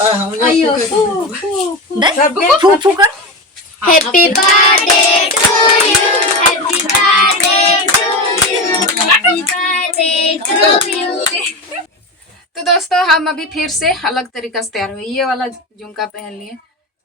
अयो फू कर। Happy birthday to you, happy birthday to you, happy birthday to you. तो दोस्तों हम अभी फिर से अलग तरीका से तैयार हुए, ये वाला झुमका पहन लिए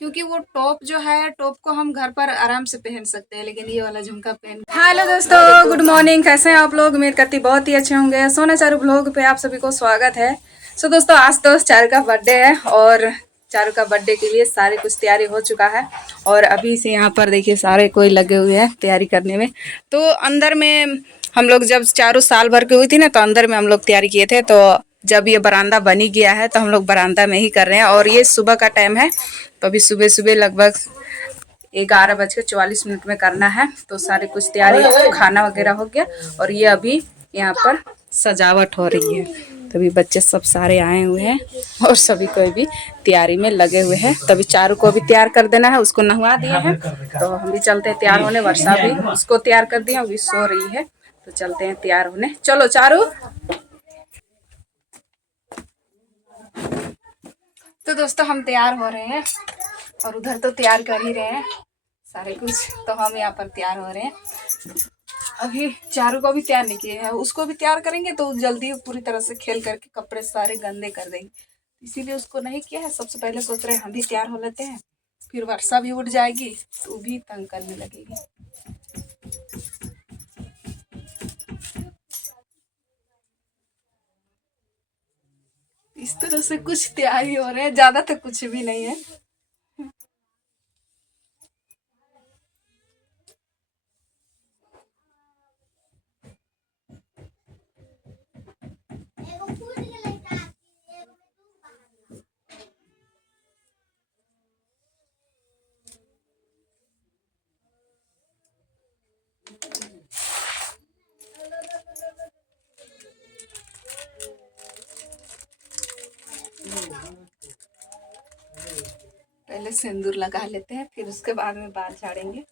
क्योंकि वो टॉप जो है टॉप को हम घर पर आराम से पहन सकते हैं, लेकिन ये वाला झुमका पहन। हेलो दोस्तों, गुड मॉर्निंग। कैसे हैं आप लोग? उम्मीद करती बहुत ही अच्छे होंगे। सोना चारू ब्लॉग पे आप सभी को स्वागत है। सो दोस्तों, आज तो चारू का बर्थडे है और चारू का बर्थडे के लिए सारी कुछ तैयारी हो चुका है और अभी से यहाँ पर देखिए सारे कोई लगे हुए हैं तैयारी करने में। तो अंदर में हम लोग जब चारू साल भर की हुई थी ना, तो अंदर में हम लोग तैयारी किए थे। तो जब ये बरामदा बनी गया है तो हम लोग बरामदा में ही कर रहे हैं और ये सुबह का टाइम है। तो अभी सुबह सुबह लगभग 11:44 में करना है। तो सारी कुछ तैयारी, खाना वगैरह हो गया और ये अभी यहाँ पर सजावट हो रही है। तभी बच्चे सब सारे आए हुए हैं और सभी कोई भी तैयारी में लगे हुए हैं। तभी चारू को भी तैयार कर देना है, उसको नहवा दिए हैं। तो हम भी चलते हैं तैयार होने। वर्षा भी उसको तैयार कर दिया, अभी सो रही है। तो चलते हैं तैयार होने। चलो चारू। तो दोस्तों हम तैयार हो रहे हैं और उधर तो तैयार कर ही रहे हैं सारे कुछ। तो हम यहाँ पर तैयार हो रहे हैं। अभी चारू को भी तैयार नहीं किए हैं, उसको भी तैयार करेंगे तो जल्दी पूरी तरह से खेल करके कपड़े सारे गंदे कर देंगे, इसीलिए उसको नहीं किया है। सबसे पहले सोच रहे हैं हम भी तैयार हो लेते हैं, फिर वर्षा भी उठ जाएगी तो भी तंग करने लगेगी। इस तरह से कुछ तैयारी हो रहे हैं, ज्यादा तो कुछ भी नहीं है। पहले सिंदूर लगा लेते हैं, फिर उसके बाद में बाल झाड़ेंगे।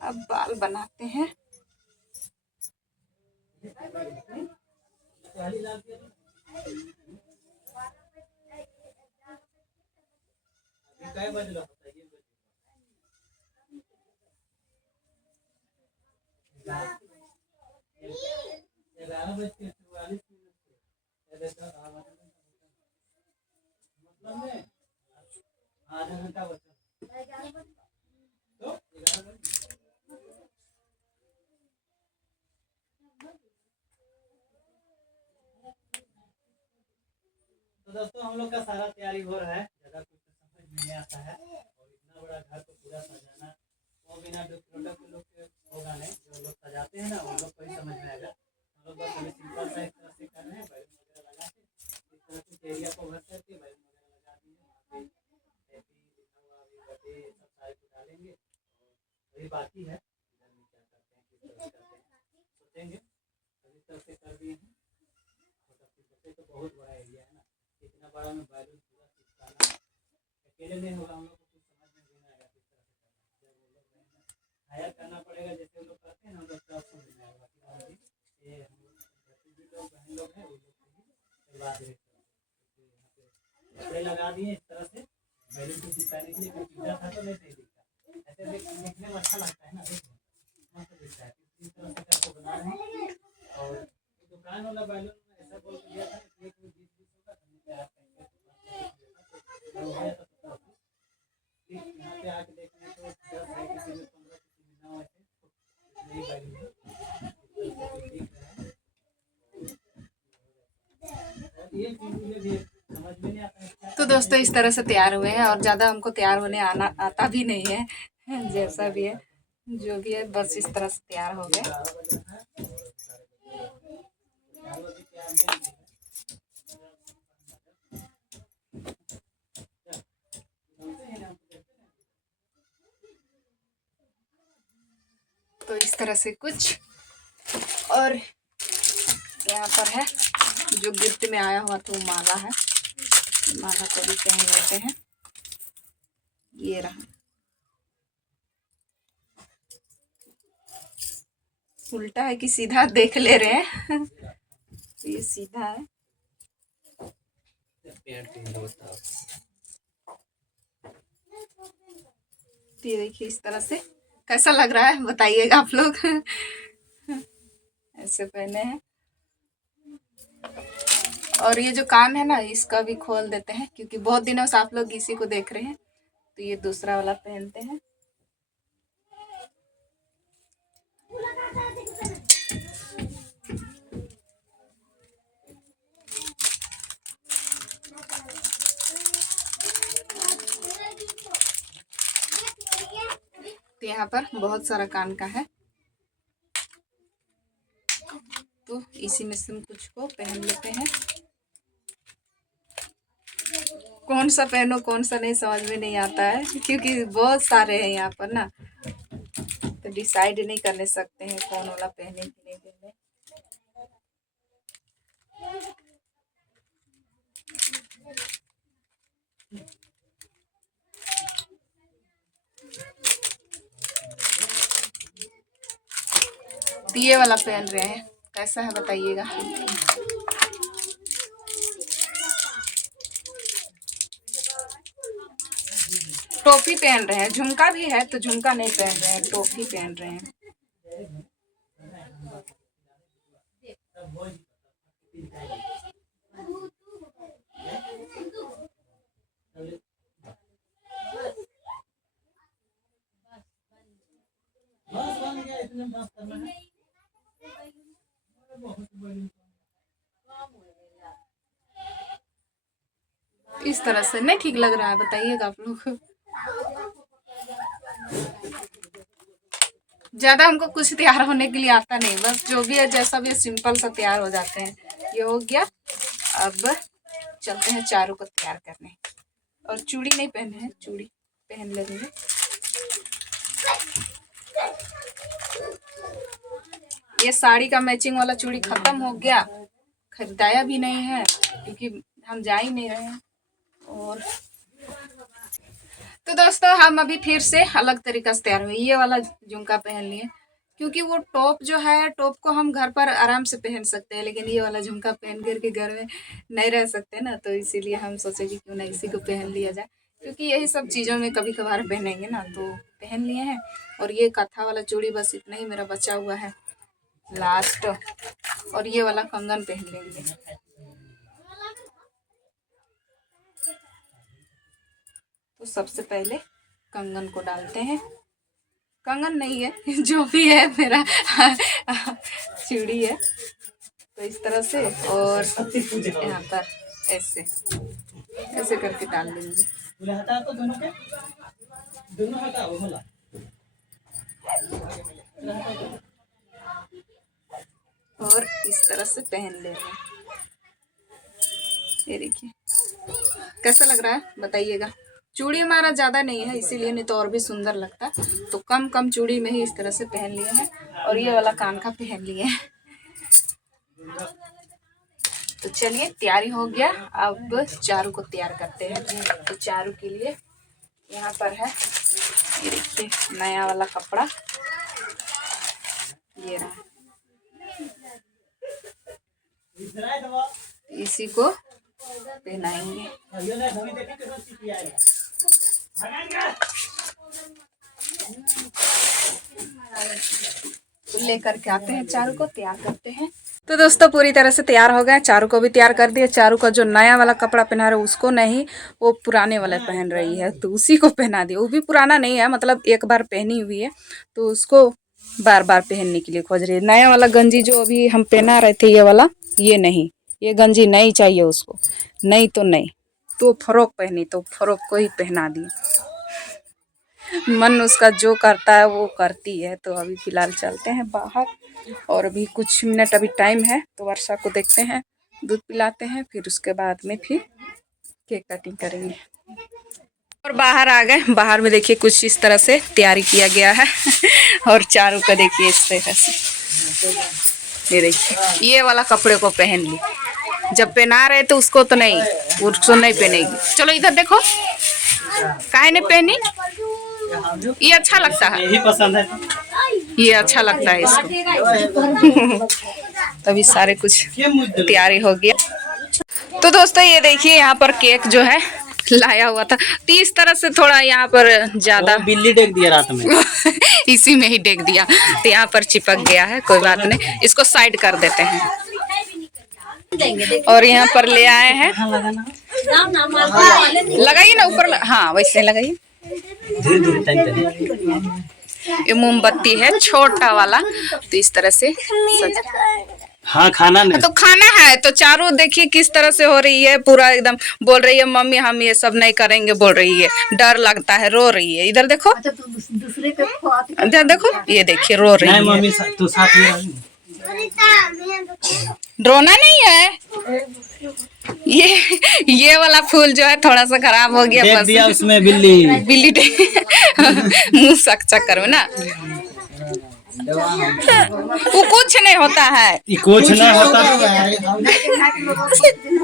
अब बाल बनाते हैं। तो दोस्तों हम लोग का सारा तैयारी हो रहा है, ज़्यादा कुछ समझ नहीं आता है और इतना बड़ा घर को पूरा सजाना वो बिना डेकोरेटर के लोग होगा नहीं। जो लोग सजाते हैं ना वो लोग को ही समझ में आएगा। हम लोग बस अभी सिंपल सा एक तरह से कर रहे हैं, बैलून वगैरह लगा के इस तरह से एरिया को भर करके बैलून वगैरह लगा दिए। वहाँ पे हैप्पी लिखा हुआ अभी बर्थडे सब सारे को डालेंगे और अभी बाकी है इधर में क्या करते हैं, किस तरह से करते हैं सोचेंगे। तो इस तरह से कर दिए हैं। तो बहुत बड़ा एरिया है ना, इतना बड़ा में बैलून पूरा चिपकाना अकेले नहीं होगा। हम लोग को कुछ समझ में नहीं आएगा किस तरह से करना। जब वो लोग हायर करना पड़ेगा, जैसे वो लोग करते हैं ना, हम लोग तब समझ में आएगा कि हाँ जी ये हम लोग भी लोग बहन लोग हैं, वो लोग को ही करवा दे। यहाँ पे कपड़े लगा दिए इस तरह से बैलून को चिपकाने के लिए। कोई पीछा था तो नहीं सही दिखता, ऐसे देखने में अच्छा लगता है ना, देखो मस्त दिखता है। इस तरह से करके बना रहे हैं। और दुकान वाला बैलून ऐसा बोल के दिया था कि एक 20-20 होगा तो तैयार करेंगे। यहाँ पे आके देखने तो 10 है, किसी में 15, किसी में 9 ऐसे नई बैलून दिख रहे हैं। और ये चीज मुझे भी समझ में नहीं आता है। तो दोस्तों इस तरह से तैयार हुए हैं और ज़्यादा हमको तैयार होने आना आता भी नहीं है। जैसा भी है जो भी है बस इस तरह से तैयार हो गए। तो इस तरह से कुछ। और यहाँ पर है जो गिफ्ट में आया हुआ था वो माला है, माला को भी पहन लेते हैं। ये रहा, उल्टा है कि सीधा देख ले रहे हैं। तो ये सीधा है। तो ये देखिए इस तरह से कैसा लग रहा है बताइएगा आप लोग। ऐसे पहने हैं। और ये जो कान है ना इसका भी खोल देते हैं, क्योंकि बहुत दिनों से आप लोग इसी को देख रहे हैं। तो ये दूसरा वाला पहनते हैं। तो यहाँ पर बहुत सारा कान का है, तो इसी में से हम कुछ को पहन लेते हैं। कौन सा पहनो कौन सा नहीं समझ में नहीं आता है, क्योंकि बहुत सारे हैं यहाँ पर ना, तो डिसाइड नहीं करने सकते हैं कौन वाला पहने कि नहीं पहने। तो ये वाला पहन रहे हैं, कैसा है बताइएगा। टोपी पहन रहे हैं, झुमका भी है तो झुमका नहीं पहन रहे हैं, टोपी पहन रहे हैं। इस तरह से नहीं ठीक लग रहा है बताइएगा आप लोग। ज्यादा हमको कुछ तैयार होने के लिए आता नहीं, बस जो भी है जैसा भी है सिंपल सा तैयार हो जाते हैं। ये हो गया। अब चलते हैं चारों को तैयार करने। और चूड़ी नहीं पहने हैं, चूड़ी पहन लेंगे। ये साड़ी का मैचिंग वाला चूड़ी खत्म हो गया, खरीदाया भी नहीं है क्योंकि हम जा ही नहीं रहे हैं। और तो दोस्तों हम अभी फिर से अलग तरीका से तैयार हुए। ये वाला झुमका पहन लिए, क्योंकि वो टॉप जो है टॉप को हम घर पर आराम से पहन सकते हैं, लेकिन ये वाला झुमका पहन करके घर में नहीं रह सकते ना, तो इसीलिए हम सोचे कि क्यों ना इसी को पहन लिया जाए, क्योंकि यही सब चीज़ों में कभी कभार पहनेंगे ना, तो पहन लिए हैं। और ये कथा वाला चूड़ी बस इतना ही मेरा बचा हुआ है लास्ट। और ये वाला कंगन पहन लेंगे। तो सबसे पहले कंगन को डालते हैं। कंगन नहीं है, जो भी है मेरा चूड़ी है। तो इस तरह से और यहाँ पर ऐसे ऐसे करके डाल देंगे। और इस तरह से पहन लेंगे। ये देखिए कैसा लग रहा है बताइएगा। चूड़ी हमारा ज़्यादा नहीं है इसीलिए, नहीं तो और भी सुंदर लगता, तो कम कम चूड़ी में ही इस तरह से पहन लिए हैं। और ये वाला कान का पहन लिए हैं। तो चलिए तैयारी हो गया, अब चारू को तैयार करते हैं। तो चारू के लिए यहाँ पर है, ये देखिए नया वाला कपड़ा, ये रहा। इसी को पहनाएंगे। लेकर के आते हैं, चारू को तैयार करते हैं। तो दोस्तों पूरी तरह से तैयार हो गए, चारू को भी तैयार कर दिया। चारू का जो नया वाला कपड़ा पहना रहा है उसको नहीं, वो पुराने वाला पहन रही है, तो उसी को पहना दिया। वो भी पुराना नहीं है, मतलब एक बार पहनी हुई है, तो उसको बार बार पहनने के लिए खोज रही है। नया वाला गंजी जो अभी हम पहना रहे थे, ये वाला, ये नहीं, ये गंजी नहीं चाहिए उसको, नहीं तो नहीं, तो फ्रॉक पहनी तो फ्रॉक को ही पहना दी। मन उसका जो करता है वो करती है। तो अभी फ़िलहाल चलते हैं बाहर, और अभी कुछ मिनट अभी टाइम है, तो वर्षा को देखते हैं, दूध पिलाते हैं, फिर उसके बाद में फिर केक कटिंग करेंगे। और बाहर आ गए। बाहर में देखिए कुछ इस तरह से तैयारी किया गया है और चारों का देखिए इस तरह से, ये देखिए ये वाला कपड़े को पहन ली। जब पहना रहे तो उसको तो नहीं, उसको नहीं पहनेगी। चलो इधर देखो, काहे ने पहनी, ये अच्छा लगता है, यही पसंद है, ये अच्छा लगता है इसको। तभी सारे कुछ तैयारी हो गया। तो दोस्तों ये देखिए यहाँ पर केक जो है लाया हुआ था, तो इस तरह से थोड़ा यहाँ पर ज्यादा बिल्ली डेक दिया रात में। इसी में ही डेक दिया तो यहाँ पर चिपक गया है, कोई बात नहीं, इसको साइड कर देते हैं। और यहाँ पर ले आए हैं, लगाइए ना ऊपर, हाँ वैसे लगाइए। ये मोमबत्ती है छोटा वाला, तो इस तरह से हाँ खाना नहीं तो खाना है। तो चारों देखिए किस तरह से हो रही है, पूरा एकदम बोल रही है मम्मी हम ये सब नहीं करेंगे, बोल रही है, डर लगता है, रो रही है। इधर देखो, इधर देखो, ये देखिए रो रही है। मम्मी तू साथ में, रोना नहीं है। ये वाला फूल जो है थोड़ा सा खराब हो गया, बस दिया उसमें बिल्ली मुंह चक्कर में ना, वो कुछ नहीं होता है, कुछ नहीं होता।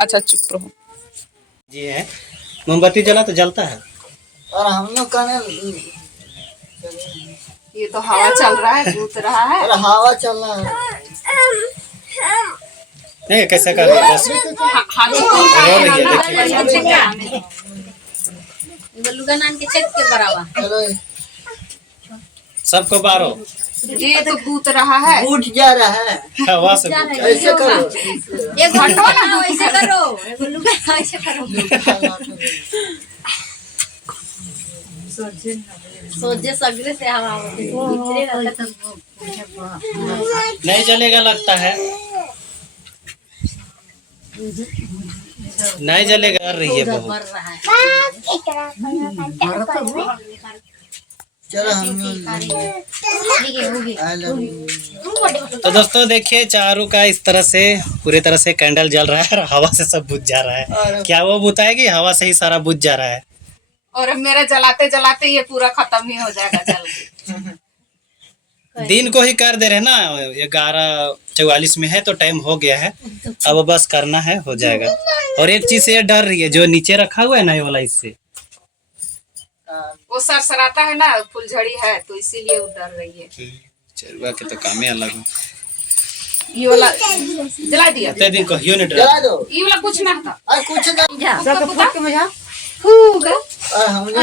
अच्छा चुप रहो जी है, मोमबत्ती जला तो जलता है। और हम लोग का ये तो हवा चल रहा है, भूत रहा है, और हवा चल रहा है। नहीं कैसे कर रही है, सबको बारो, ये तो भूत रहा है, उठ जा रहा है। हवा से ऐसे करो, एक घंटा ना वैसे करो, ऐसे करो, सोचे सगरे से हवा नहीं जलेगा लगता है, नहीं जलेगा, कर रही है बहुत। चलो हम तो दोस्तों देखिए चारों का इस तरह से पूरी तरह से कैंडल जल रहा है और हवा से सब बुझ जा रहा है। क्या वो बुझाएगी, हवा से ही सारा बुझ जा रहा है। और मेरा जलाते जलाते ये पूरा खत्म ही हो जाएगा जल के। दिन को ही कर दे रहे ना, 11:44 में है तो टाइम हो गया है, अब बस करना है, हो जाएगा। और एक चीज से ये डर रही है, जो नीचे रखा हुआ है ना ये वाला, इससे वो सरसराता है ना, फुलझड़ी है तो इसीलिए वो डर रही है। चलवा के तो काम ही अलग है। ये वाला जला दिया, इतने दिन कहियो नहीं जला डरा। दो। ये वाला कुछ ना था, और कुछ नहीं, और हम लोग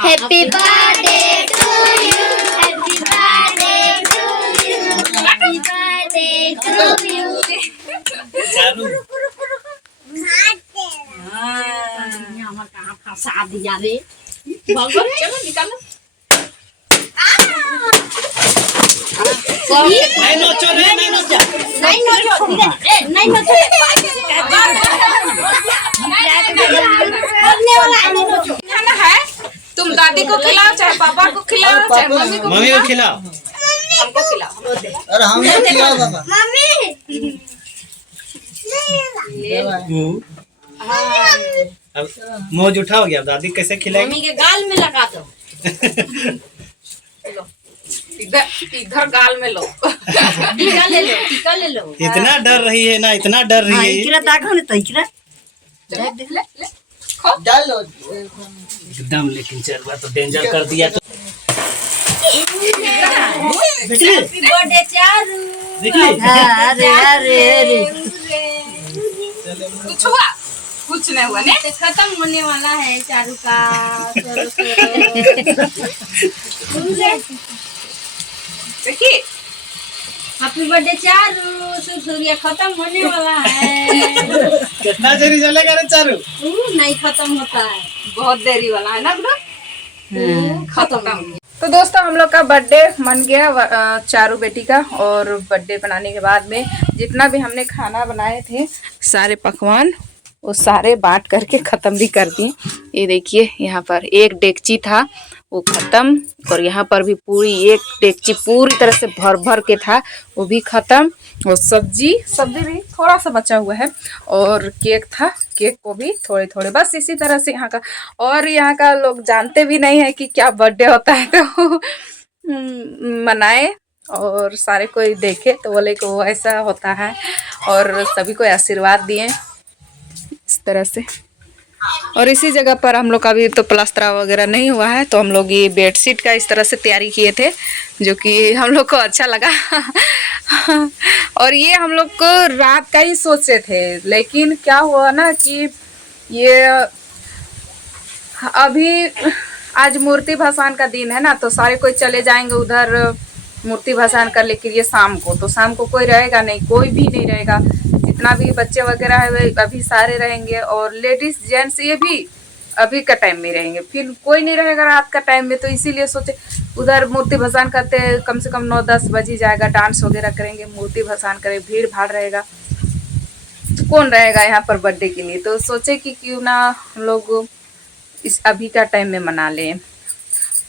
happy birthday to you, happy birthday to you, happy birthday to you. Charu फंसा दिया रे, भगवान चलो निकालो। नहीं नोचो, नहीं नोचो, नहीं नोचो, नहीं नोचो, खाना है, तुम दादी को खिलाओ, चाहे पापा को खिलाओ, चाहे मम्मी को मम्मी को खिलाओ, हमको खिलाओ। और हम लोग खिलाओ बाबा। अब मौज उठा हो गया, अब दादी कैसे खिलाएगी। मम्मी के गाल में लगा दो। इधर गाल में लो। टीका ले लो, टीका ले लो। इतना डर रही है ना, इतना डर रही है ये। डाल लो। एकदम, लेकिन चलवा तो डेंजर कर दिया। तो हैप्पी बर्थडे चारू। कुछ हुआ, कुछ नहीं हुआ, नहीं खत्म होने वाला है चारू का। देखिए हैप्पी बर्थडे चारू, सूर्य खत्म होने वाला है। कितना देरी चलेगा रे चारू। नहीं खत्म होता है, बहुत देरी वाला है ना बेटा, खत्म। तो दोस्तों हम लोग का बर्थडे मन गया चारू बेटी का, और बर्थडे बनाने के बाद में जितना भी हमने खाना बनाए थे सारे पकवान वो सारे बांट करके ख़त्म भी कर दिए। ये देखिए यहाँ पर एक डेगची था वो ख़त्म। और यहाँ पर भी पूरी एक डेगची पूरी तरह से भर भर के था, वो भी ख़त्म। और सब्जी भी थोड़ा सा बचा हुआ है। और केक था, केक को भी थोड़े थोड़े, बस इसी तरह से यहाँ का। और यहाँ का लोग जानते भी नहीं है कि क्या बर्थडे होता है, तो मनाए और सारे कोई देखे तो बोले कि वो ऐसा होता है। और सभी को आशीर्वाद दिए इस तरह से। और इसी जगह पर हम लोग का भी तो प्लास्टर वगैरह नहीं हुआ है, तो हम लोग ये बेडशीट का इस तरह से तैयारी किए थे, जो कि हम लोग को अच्छा लगा। और ये हम लोग को रात का ही सोचे थे, लेकिन क्या हुआ ना कि ये अभी आज मूर्ति भसान का दिन है ना, तो सारे कोई चले जाएंगे उधर मूर्ति भसान कर, लेकिन ये शाम को, तो शाम को कोई रहेगा नहीं, कोई भी नहीं रहेगा। जितना भी बच्चे वगैरह है वे अभी सारे रहेंगे, और लेडीज जेंट्स ये भी अभी का टाइम में रहेंगे, फिर कोई नहीं रहेगा रात का टाइम में। तो इसीलिए सोचे उधर मूर्ति भसान करते कम से कम 9-10 बज ही जाएगा, डांस वगैरह करेंगे, मूर्ति भसान करें, भीड़ भाड़ रहेगा, तो कौन रहेगा यहाँ पर बर्थडे के लिए। तो सोचे कि क्यों ना हम लोग इस अभी का टाइम में मना लें।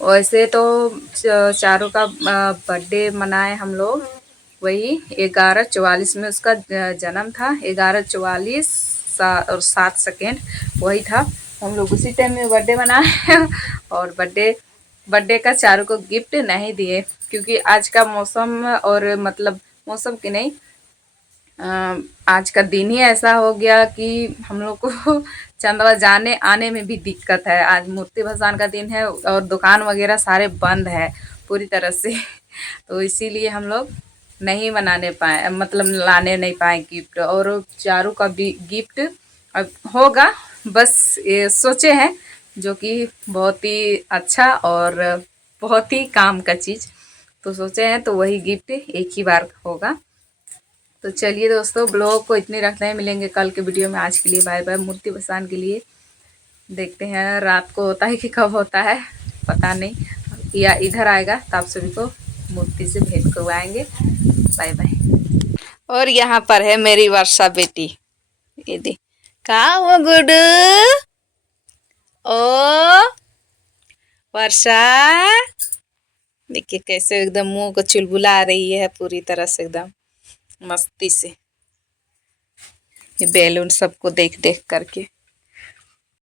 वैसे तो चारों का बर्थडे मनाए हम लोग, वही 11:44 में उसका जन्म था, 11:44 और 7 सेकेंड वही था। हम लोग उसी टाइम में बर्थडे मनाए। और बर्थडे का चारों को गिफ्ट नहीं दिए, क्योंकि आज का मौसम, और मतलब मौसम की नहीं, आज का दिन ही ऐसा हो गया कि हम लोग को चंदवा जाने आने में भी दिक्कत है। आज मूर्ति भसान का दिन है और दुकान वगैरह सारे बंद है पूरी तरह से। तो इसीलिए हम लोग नहीं मनाने पाए, मतलब लाने नहीं पाए गिफ्ट। और चारों का भी गिफ्ट अब होगा, बस ये सोचे हैं, जो कि बहुत ही अच्छा और बहुत ही काम का चीज़, तो सोचे हैं तो वही गिफ्ट एक ही बार होगा। तो चलिए दोस्तों, ब्लॉग को इतने रखते हैं, मिलेंगे कल के वीडियो में। आज के लिए बाय बाय। मूर्ति भसान के लिए देखते हैं रात को होता है कि कब होता है पता नहीं, या इधर आएगा तो आप सभी को मूर्ति से भेंट करवाएंगे। Bye bye. और यहाँ पर है मेरी वर्षा बेटी, ये दे का वो गुड ओ वर्षा, देखिए कैसे एकदम मुंह को चुलबुला रही है पूरी तरह से, एकदम मस्ती से, ये बैलून सबको देख देख करके।